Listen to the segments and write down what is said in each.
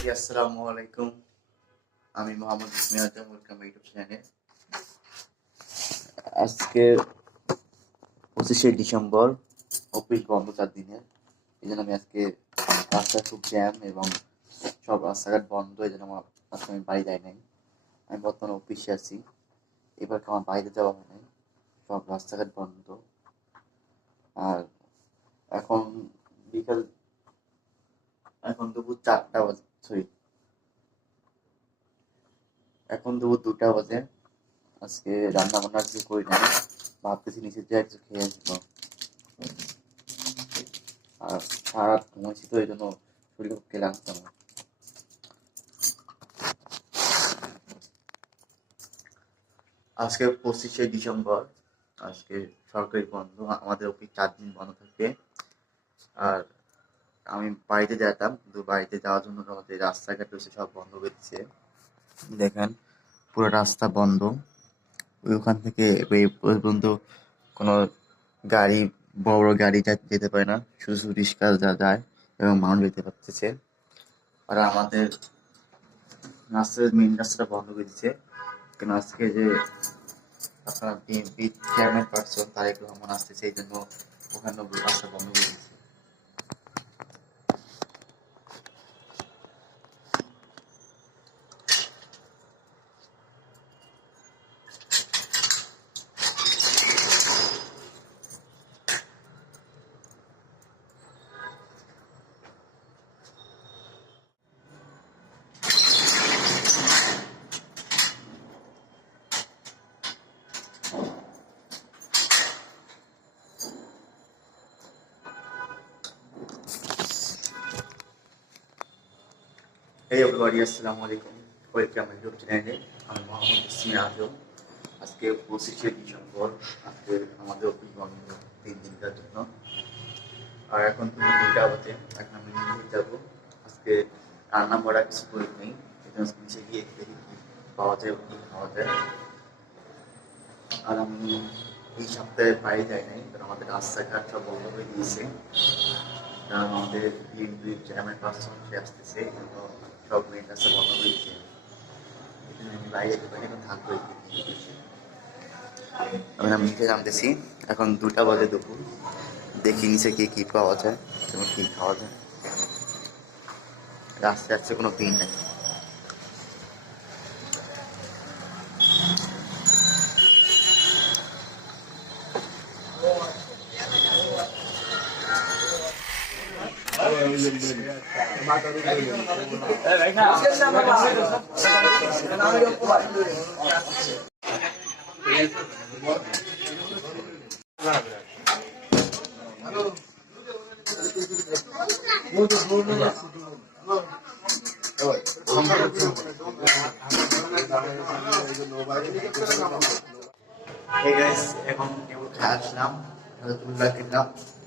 Everybody আসসালামু আলাইকুম। আমি মোহাম্মদ ইসমিয়া আজম ওয়েলকাম ইউটিউব চ্যানেলে আজকে পঁচিশে ডিসেম্বর অফিস বন্ধ চার দিনের এই জন্য আমি আজকে রাস্তা খুব জ্যাম এবং সব রাস্তাঘাট বন্ধ এই জন্য আমার আজকে আমি বাড়ি যাই নাই। আমি বর্তমানে অফিসে আছি। এবার আমার বাইরে যাওয়া হয় নাই? সব রাস্তাঘাট বন্ধ। আর এখন বিকাল, এখন দুপুর চারটা বাজে এখন দুপুর দুটা বাজে। আজকে রান্না বান্না কিছু করি না ভাবতেছি নিচে কিছু খেয়ে আর সারা ঘুমাইছি তো এই জন্য শরীর আজকে পঁচিশে ডিসেম্বর, আজকে সরকারি বন্ধ, আমাদের অফিস চার দিন বন্ধ থাকে। আর আমি বাড়িতে যেতাম কিন্তু বাড়িতে যাওয়ার জন্য আমাদের রাস্তাঘাট রয়েছে সব বন্ধ দিচ্ছে দেখেন পুরো রাস্তা বন্ধ। ওই ওখান থেকে পর্যন্ত কোনো গাড়ি, বড় বড় গাড়ি যা- যেতে পারে না, শুধু শুধু রিক্সা যা যায় এবং মানুষ যেতে পারতেছে। আর আমাদের রাস্তার মেন রাস্তাটা বন্ধ করে দিচ্ছে কেন আজকে যে আপনার BNP chairman person Tarique Rahman আসতেছে এই জন্য ওখানে রাস্তা বন্ধ করে দিচ্ছে Hey everybody, আসসালামু আলাইকুম ওয়েলকাম ইউটিউব চ্যানেলে আমি মোহাম্মদ ইসমি আজম আজকে পঁচিশে ডিসেম্বর আজকে আমাদের অফিস বন্ধ তিন দিনকার জন্য আর এখন তুমি দুইটা বাজে এখন আমি নিয়ে যাব আজকে রান্না করা কিছু করি নেই জন্য নিচে গিয়ে দেখি কি পাওয়া যায় কি খাওয়া যায় আর আমি এই সপ্তাহে বাইরে যাই নাই কারণ আমাদের রাস্তাঘাট সব বন্ধ হয়ে দিয়েছে কারণ আমাদের বিএনপির চেয়ারম্যান পার্সন সে আসতেছে মেন রাস্তা বন্ধ করে দিয়েছে। আমি বাইরে দোকানে এখন থাকব আমি আমি নিচে নামতেছি এখন দুটা বাজে দুপুর। দেখি নিচে কি কী পাওয়া যায় এবং কী খাওয়া যায়। রাস্তায় আসছে কোনো দিন নেই। Hey guys, এখন কেবল খেয়ে আসলাম তুলা কিনলাম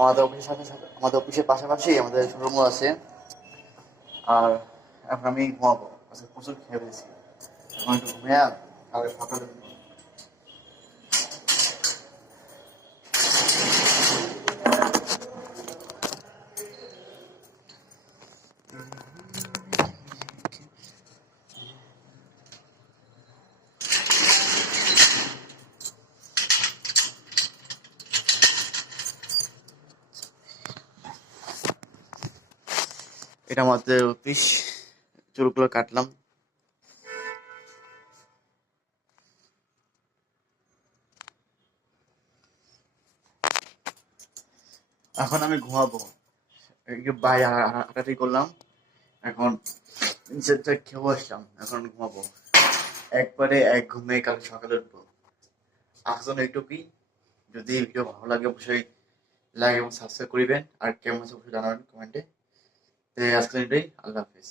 আমাদের অফিসের সাথে সাথে, আমাদের অফিসের পাশাপাশি আমাদের শোরুমও আছে। আর এখন আমি ঘুমাবো। প্রচুর খেয়ে ফেলেছি। এখন একটু ঘুমিয়ে আর সকালে এটা আমাদের অফিস। চুলগুলো কাটলাম। এখন আমি ঘুমাবো। বাইরে হাঁটাহাঁটি করলাম। এখন নিচের থেকে খেয়েও আসলাম। এখন ঘুমাবো। একবারে এক ঘুমে কাল সকালে উঠবো। আজকের এইটুকুই। যদি ভিডিও ভালো লাগে, অবশ্যই লাইক এবং সাবস্ক্রাইব করিবেন। আর কেমন আছে অবশ্যই জানাবেন কমেন্টে। আজকের এটাই আল্লাহ হাফিজ